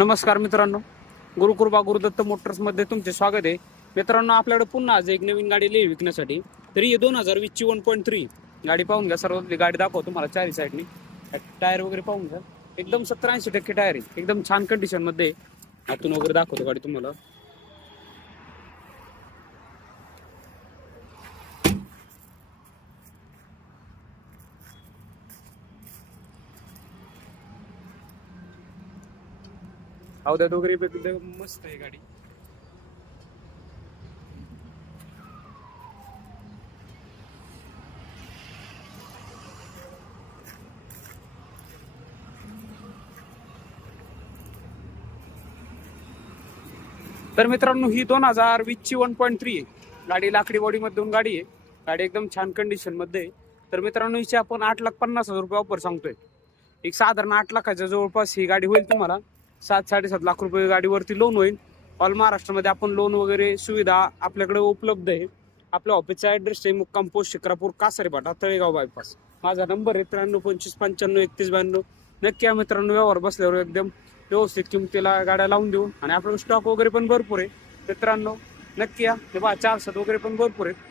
नमस्कार मित्रांनो. गुरुकृपा गुरुदत्त मोटर्समध्ये तुमचे स्वागत आहे. मित्रांनो आपल्याकडे पुन्हा आज एक नवीन गाडी लिहि विकण्यासाठी. तरी ही दोन हजार वीसची वन पॉईंट थ्री गाडी पाहून घ्या सर्वात गाडी दाखवतो तुम्हाला चारी साईडनी टायर वगैरे पाहून घ्या. एकदम सत्तर ऐंशी टक्के टायर आहे. एकदम छान कंडिशनमध्ये आहे. आतून वगैरे दाखवतो गाडी तुम्हाला. अवध्यात वगैरे एकदम मस्त आहे गाडी. तर मित्रांनो ही दोन हजार वीसची वन पॉईंट थ्री आहे. गाडी लाकडी बॉडीमधून गाडी आहे. गाडी एकदम छान कंडिशनमध्ये आहे. तर मित्रांनो हिची आपण आठ लाख पन्नास हजार रुपये ऑफर सांगतोय. एक साधारण आठ लाखाच्या जवळपास ही गाडी होईल तुम्हाला. सात साडेसात लाख रुपये गाडीवरती लोन होईल. ऑल महाराष्ट्रामध्ये आपण लोन वगैरे सुविधा आपल्याकडे उपलब्ध आहे. आपल्या ऑफिसचा ॲड्रेस आहे मुक्काम पोस्ट शिक्रापूर कासारीपाटा तळेगाव बायपास माझा नंबर आहे त्र्याण्णव पंचवीस पंच्याण्णव एकतीस ब्याण्णव. नक्की या मित्रांनो व्यवहार बसल्यावर एकदम व्यवस्थित किमतीला गाड्या लावून देऊ. आणि आपल्याकडे स्टॉक वगैरे पण भरपूर आहे. मित्रांनो नक्की या. हे बा चार सात वगैरे पण भरपूर आहेत.